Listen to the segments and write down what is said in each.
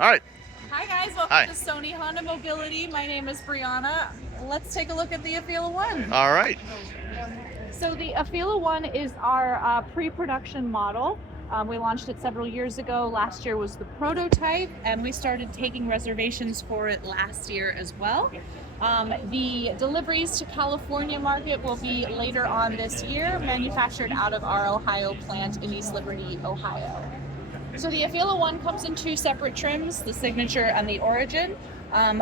All right. Hi guys, welcome Hi. to Sony Honda Mobility. My name is Brianna. Let's take a look at the Afeela 1. All right. So the Afeela 1 is our pre-production model. We launched it several years ago. Last year was the prototype, and we started taking reservations for it last year as well. The deliveries to California market will be later on this year, manufactured out of our Ohio plant in East Liberty, Ohio. So the Afeela 1 comes in two separate trims, the Signature and the Origin.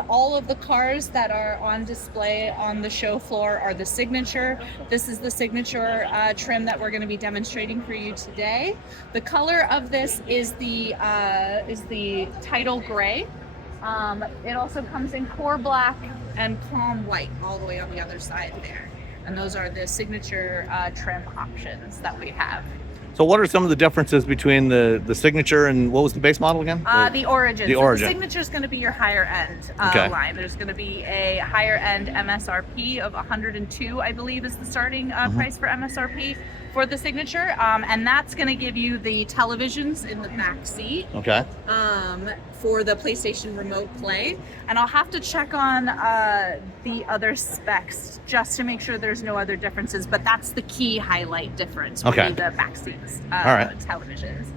All of the cars that are on display on the show floor are the Signature. This is the Signature trim that we're going to be demonstrating for you today. The color of this is the Title Gray. It also comes in Core Black and Calm White all the way on the other side there. And those are the Signature trim options that we have. So what are some of the differences between the Signature and what was the base model again? The Origin. The Origin. The Signature is going to be your higher end line. There's going to be a higher end MSRP of 102, I believe, is the starting price for MSRP for the Signature, and that's going to give you the televisions in the back seat. Okay. For the PlayStation Remote Play, and I'll have to check on the other specs just to make sure there's no other differences. But that's the key highlight difference. Okay. Will be the back seats, All right. televisions.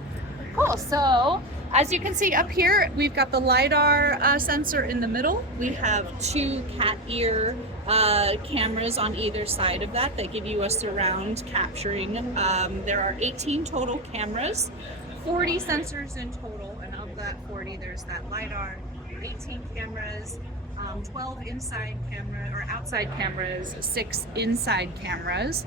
Cool. So as you can see up here, we've got the LiDAR sensor in the middle. We have two cat ear cameras on either side of that give you a surround capturing. There are 18 total cameras, 40 sensors in total, and of that 40, there's that LiDAR, 18 cameras, 12 inside camera or outside cameras, 6 inside cameras.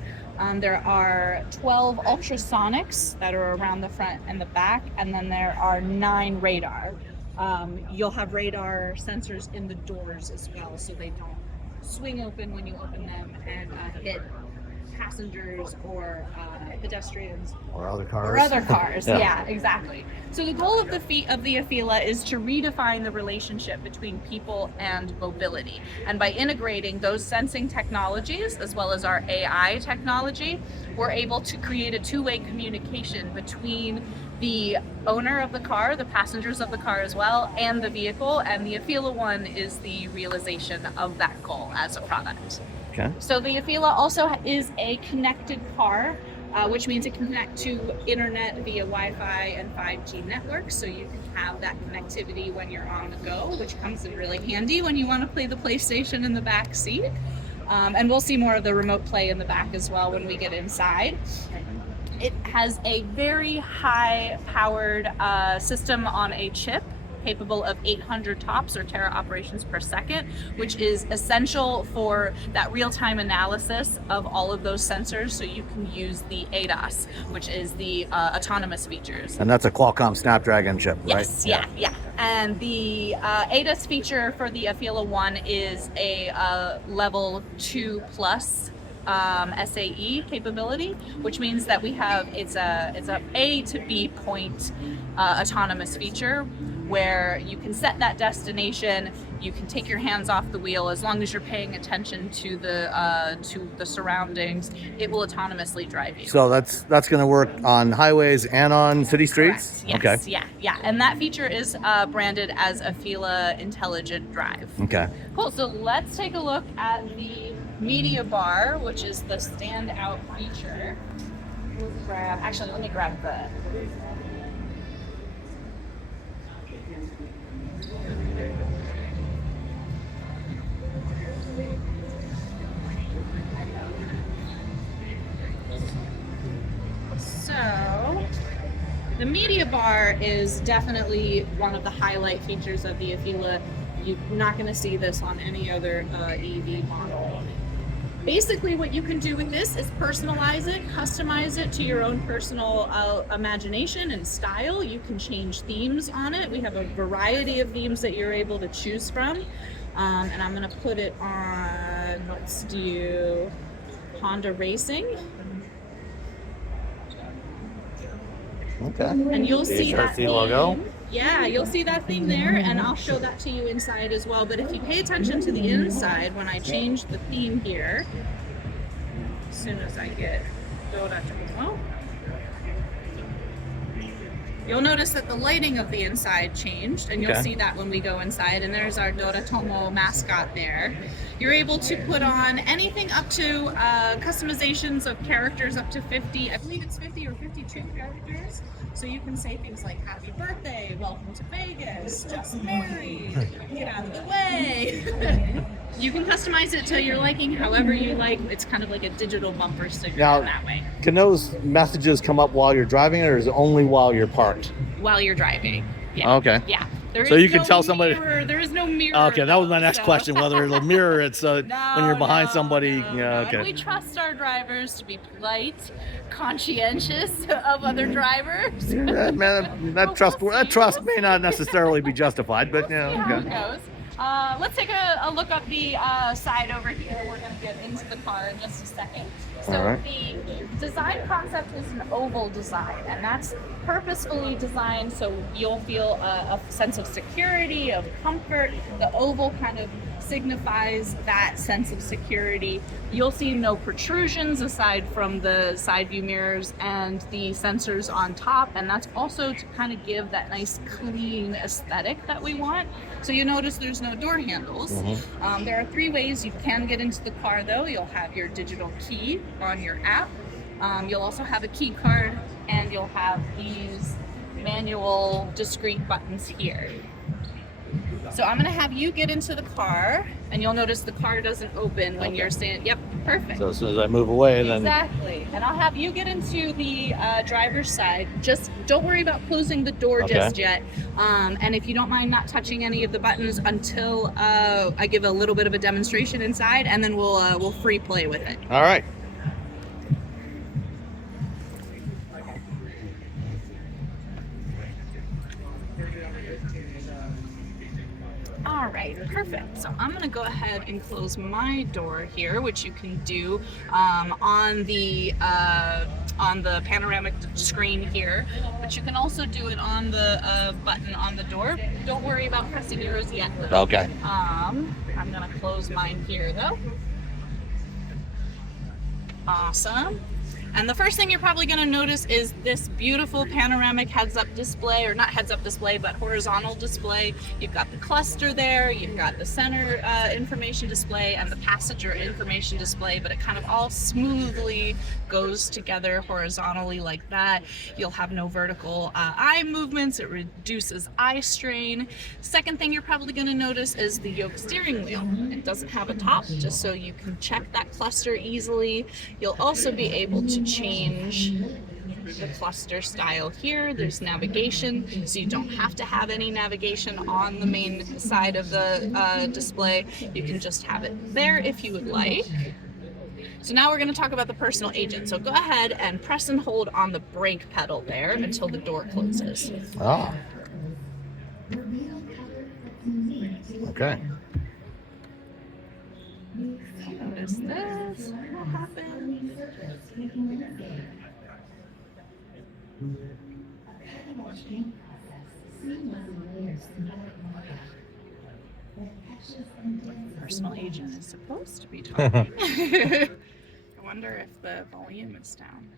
There are 12 ultrasonics that are around the front and the back, and then there are 9 radar. You'll have radar sensors in the doors as well, so they don't swing open when you open them and hit passengers or pedestrians or other cars. Yeah, exactly. So the goal of the Afeela is to redefine the relationship between people and mobility, and by integrating those sensing technologies as well as our AI technology, we're able to create a two-way communication between the owner of the car, the passengers of the car as well, and the vehicle, and the Afeela 1 is the realization of that goal as a product. Okay. So the Afeela also is a connected car, which means it can connect to internet via Wi-Fi and 5G networks, so you can have that connectivity when you're on the go, which comes in really handy when you want to play the PlayStation in the back seat. And we'll see more of the remote play in the back as well when we get inside. It has a very high-powered system on a chip, capable of 800 TOPS or tera operations per second, which is essential for that real-time analysis of all of those sensors, so you can use the ADAS, which is the autonomous features. And that's a Qualcomm Snapdragon chip, right? Yes, yeah. And the ADAS feature for the Afeela 1 is a level 2 plus SAE capability, which means that we have it's a A to B point autonomous feature, where you can set that destination, you can take your hands off the wheel as long as you're paying attention to the surroundings. It will autonomously drive you. So that's going to work on highways and on city streets? Correct. Yes, Okay. yeah. And that feature is branded as Afeela Intelligent Drive. Okay. Cool, so let's take a look at the media bar, which is the standout feature. Actually, let me grab the... So, the media bar is definitely one of the highlight features of the Afeela. You're not going to see this on any other EV model. Basically, what you can do with this is personalize it, customize it to your own personal imagination and style. You can change themes on it. We have a variety of themes that you're able to choose from. And I'm going to put it on, let's do Honda Racing. Okay. And you'll see that HRC theme. logo. Yeah, you'll see that theme there, and I'll show that to you inside as well. But if you pay attention to the inside, when I change the theme here, as soon as I get go to demo, You'll notice that the lighting of the inside changed, and you'll Okay. see that when we go inside. And there's our Doratomo mascot there. You're able to put on anything up to customizations of characters up to 50. I believe it's 50 or 52 characters. So you can say things like "Happy Birthday," "Welcome to Vegas," "Just Married," "Get out of the way." You can customize it to your liking, however you like. It's kind of like a digital bumper sticker Now- in that way. Can those messages come up while you're driving it, or is it only while you're parked? While you're driving. Yeah. Okay. Yeah. There So is you can no tell somebody- mirror. There is no mirror. Okay, that was my next so- question. Whether it'll mirror it so when you're behind somebody. No, Yeah. no. Okay. And we trust our drivers to be polite, conscientious of other drivers. Yeah, man, that trust may not necessarily be justified, but See how yeah. it Okay. goes. Let's take a look up the side over here. We're going to get into the car in just a second. So All right. the design concept is an oval design, and that's purposefully designed so you'll feel a sense of security, of comfort. The oval kind of signifies that sense of security. You'll see no protrusions aside from the side view mirrors and the sensors on top, and that's also to kind of give that nice clean aesthetic that we want. So you notice there's no door handles. There are 3 ways you can get into the car though. You'll have your digital key on your app. You'll also have a key card, and you'll have these manual discrete buttons here. So I'm gonna have you get into the car, and you'll notice the car doesn't open when you're standing. Yep, perfect. So as soon as I move away, then Exactly. And I'll have you get into the driver's side. Just don't worry about closing the door Okay. just yet. And if you don't mind not touching any of the buttons until I give a little bit of a demonstration inside, and then we'll free play with it. all right. All right, perfect. So I'm gonna go ahead and close my door here, which you can do on the panoramic screen here, but you can also do it on the button on the door. Don't worry about pressing yours yet, though. Okay. I'm gonna close mine here though. Awesome. And the first thing you're probably going to notice is this beautiful panoramic heads-up display, or not heads-up display, but horizontal display. You've got the cluster there, you've got the center information display and the passenger information display, but it kind of all smoothly goes together horizontally like that. You'll have no vertical eye movements. It reduces eye strain. Second thing you're probably going to notice is the yoke steering wheel. It doesn't have a top, just so you can check that cluster easily. You'll also be able to change the cluster style here. There's navigation, so you don't have to have any navigation on the main side of the display. You can just have it there if you would like. So now we're going to talk about the personal agent. So go ahead and press and hold on the brake pedal there until the door closes. Ah. Okay. Notice this. What happened? Personal agent is supposed to be talking. I wonder if the volume is down.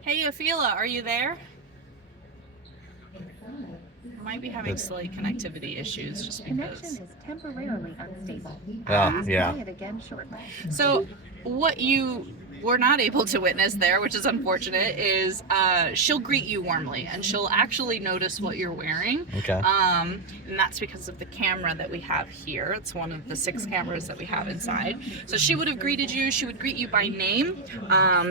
Hey, Afeela, are you there? Might be having slight connectivity issues just Connection because. is temporarily unstable. Yeah, Please yeah. try it again shortly. So what you were not able to witness there, which is unfortunate, is she'll greet you warmly, and she'll actually notice what you're wearing. Okay. And that's because of the camera that we have here. It's one of the 6 cameras that we have inside. So she would have greeted you. She would greet you by name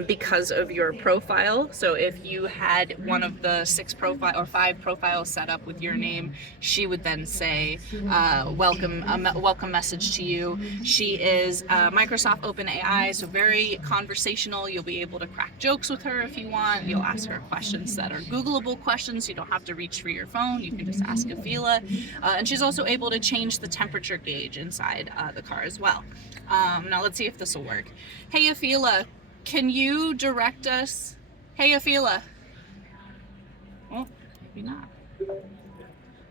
because of your profile. So if you had one of the 6 profile or 5 profiles set up with your name, she would then say welcome, a welcome message to you. She is Microsoft OpenAI, so very conversational. You'll be able to crack jokes with her if you want. You'll ask her questions that are Googleable questions. You don't have to reach for your phone. You can just ask Afeela. And she's also able to change the temperature gauge inside the car as well. Now let's see if this will work. Hey Afeela, can you direct us? Hey Afeela. Oh, maybe not.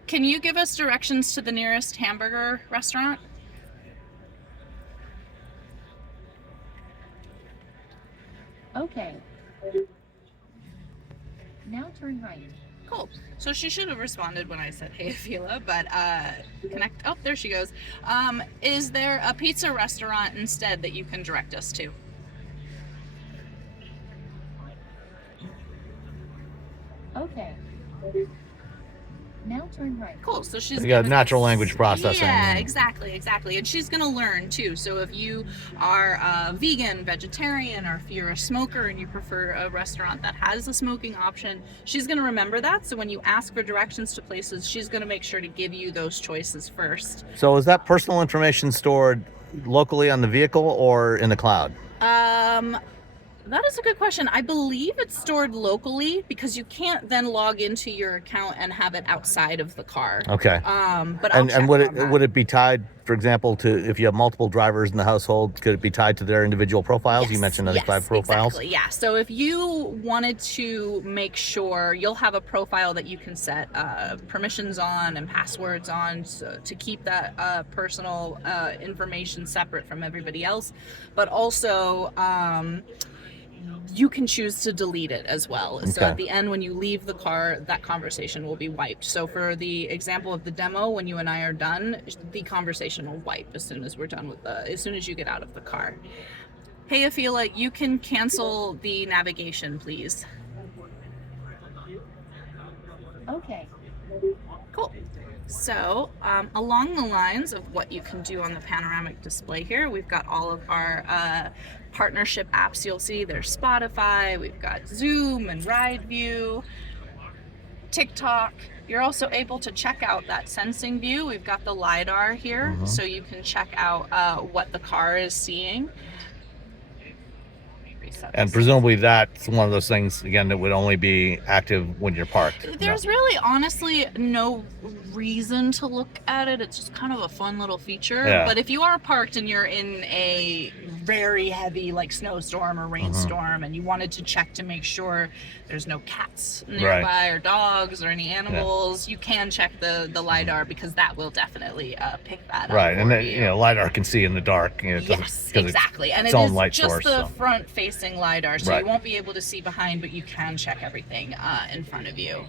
Can you give us directions to the nearest hamburger restaurant? Okay. Now turn right. Cool. So she should have responded when I said, "Hey, Afeela," but connect. Oh, there she goes. Is there a pizza restaurant instead that you can direct us to? Okay. Now turn right. Cool. So she's You got gonna- natural language processing. Yeah, exactly. And she's gonna learn too. So if you are vegan, vegetarian, or if you're a smoker and you prefer a restaurant that has a smoking option, she's gonna remember that. So when you ask for directions to places, she's gonna make sure to give you those choices first. So is that personal information stored locally on the vehicle or in the cloud? That is a good question. I believe it's stored locally because you can't then log into your account and have it outside of the car. Okay. But I'll check And would on that. would it be tied, for example, to if you have multiple drivers in the household? Could it be tied to their individual profiles? You mentioned I think 5 profiles. Exactly, yeah. So if you wanted to make sure, you'll have a profile that you can set permissions on and passwords on to keep that personal information separate from everybody else. But also, you can choose to delete it as well. So Okay. at the end, when you leave the car, that conversation will be wiped. So for the example of the demo, when you and I are done, the conversation will wipe as soon as we're done with as soon as you get out of the car. Hey, Afeela, you can cancel the navigation, please. Okay. Cool. So along the lines of what you can do on the panoramic display here, we've got all of our partnership apps. You'll see there's Spotify, we've got Zoom and Ride View, TikTok. You're also able to check out that sensing view. We've got the LiDAR here, so you can check out what the car is seeing. And presumably that's one of those things, again, that would only be active when you're parked. There's really honestly no reason to look at it. It's just kind of a fun little feature. Yeah. But if you are parked and you're in a very heavy like snowstorm or rainstorm and you wanted to check to make sure there's no cats nearby or dogs or any animals, you can check the LiDAR because that will definitely pick that up. Right, and for then, you know, LiDAR can see in the dark. You know, Yes, 'cause exactly. And its it own is light just source, the so. front-facing LiDAR, so Right. you won't be able to see behind, but you can check everything in front of you.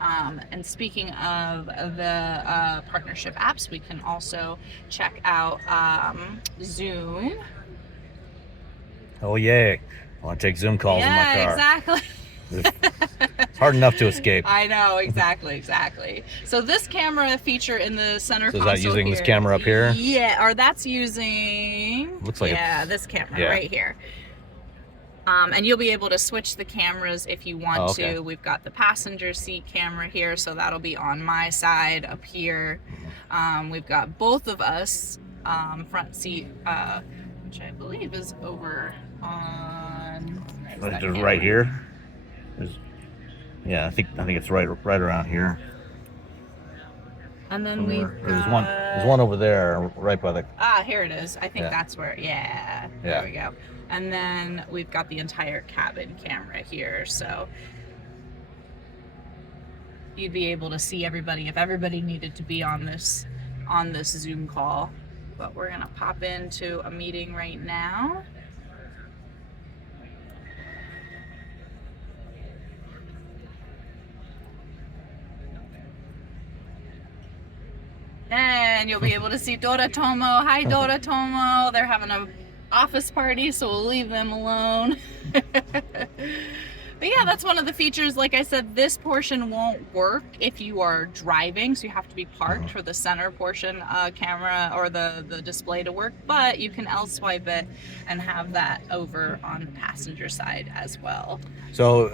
And speaking of the partnership apps, we can also check out Zoom. Oh, yay. I want to take Zoom calls in my Yeah, car. exactly. It's hard enough to escape. I know, exactly. So this camera feature in the center So is console that using this here- camera up here? Yeah, or that's using... Looks like this camera yeah. right here. And you'll be able to switch the cameras if you want okay. to. We've got the passenger seat camera here, so that'll be on my side up here. We've got both of us front seat, which I believe is over on... where's that Just camera? right here. Yeah, I think it's right around here. And then Somewhere. we've There's got... there's one over there, right by the. Here it is. I think Yeah. that's where, Yeah. there we go. And then we've got the entire cabin camera here, so you'd be able to see everybody if everybody needed to be on this Zoom call. But we're gonna pop into a meeting right now. And you'll be able to see Dora Tomo. Hi, Dora Tomo. They're having a office party, so we'll leave them alone. But yeah, that's one of the features. Like I said, this portion won't work if you are driving, so you have to be parked for the center portion camera or the display to work, but you can L swipe it and have that over on the passenger side as well. So,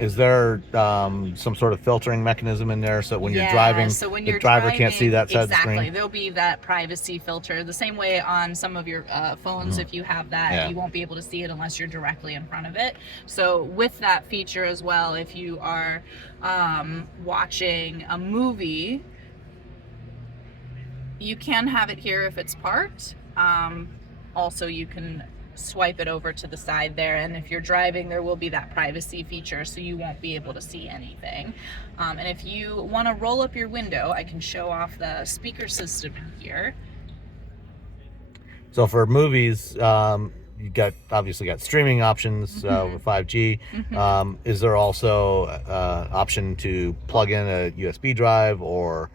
is there some sort of filtering mechanism in there so when you're driving, so when the you're driver can't see driving, that side of the exactly, screen? there'll be that privacy filter. The same way on some of your phones, if you have that, Yeah. you won't be able to see it unless you're directly in front of it. So with that feature as well, if you are watching a movie, you can have it here if it's parked. Also, you can swipe it over to the side there, and if you're driving, there will be that privacy feature, so you won't be able to see anything. And if you want to roll up your window, I can show off the speaker system here. So for movies, you got obviously got streaming options with 5G. Is there also option to plug in a USB drive or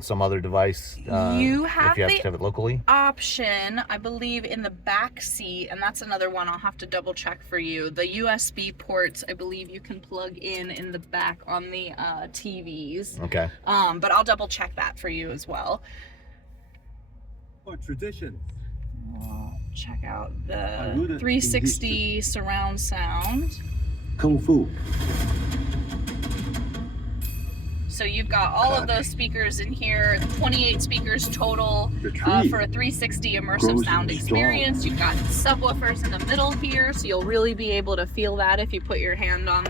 some other device? You if have you have the to have it locally. option, I believe, in the back seat, and that's another one I'll have to double check for you. The USB ports, I believe you can plug in the back on the TVs. Okay. But I'll double check that for you as well. Tradition. Check out the 360 surround sound. Kung Fu. So you've got all of those speakers in here, 28 speakers total for a 360 immersive sound experience. You've got subwoofers in the middle here, so you'll really be able to feel that if you put your hand on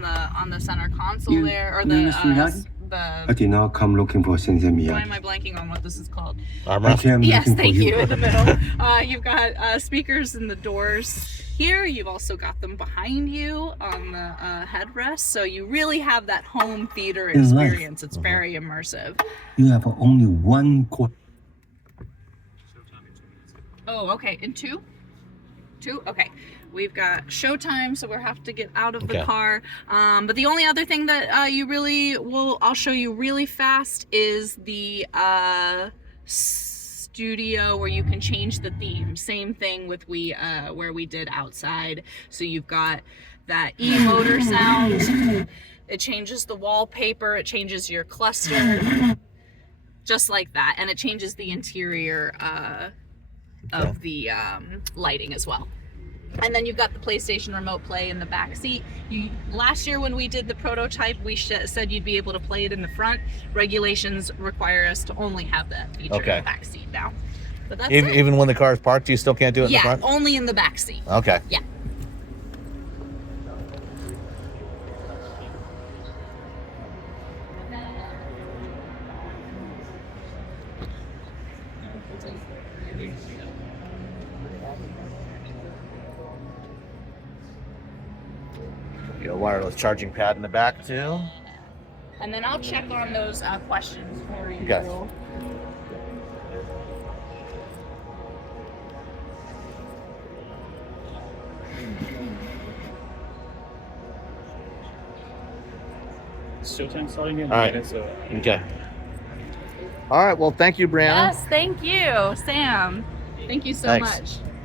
the center console there, or I did not come looking for something. why am I blanking on what this is called? Armrest. Yes, thank you, in the middle. You've got speakers in the doors here. You've also got them behind you on the headrest, so you really have that home theater experience. It's very immersive. You have only one quarter. Oh, okay. In two? Okay. We've got showtime, so we'll have to get out of the car. But the only other thing that I'll show you really fast is the studio where you can change the theme. Same thing with where we did outside. So you've got that e-motor sound. It changes the wallpaper. It changes your cluster, just like that, and it changes the interior of the lighting as well. And then you've got the PlayStation Remote Play in the back seat. Last year when we did the prototype, we said you'd be able to play it in the front. Regulations require us to only have that feature in the back seat now. But that's it. Even when the car is parked, you still can't do it in the front? Yeah, only in the back seat. Okay. Yeah. A wireless charging pad in the back too. And then I'll check on those questions for you. Okay. Showtime starting in All right. minutes. Okay. All right. Well, thank you, Brianna. Yes, thank you, Sam. Thank you so Thanks. much.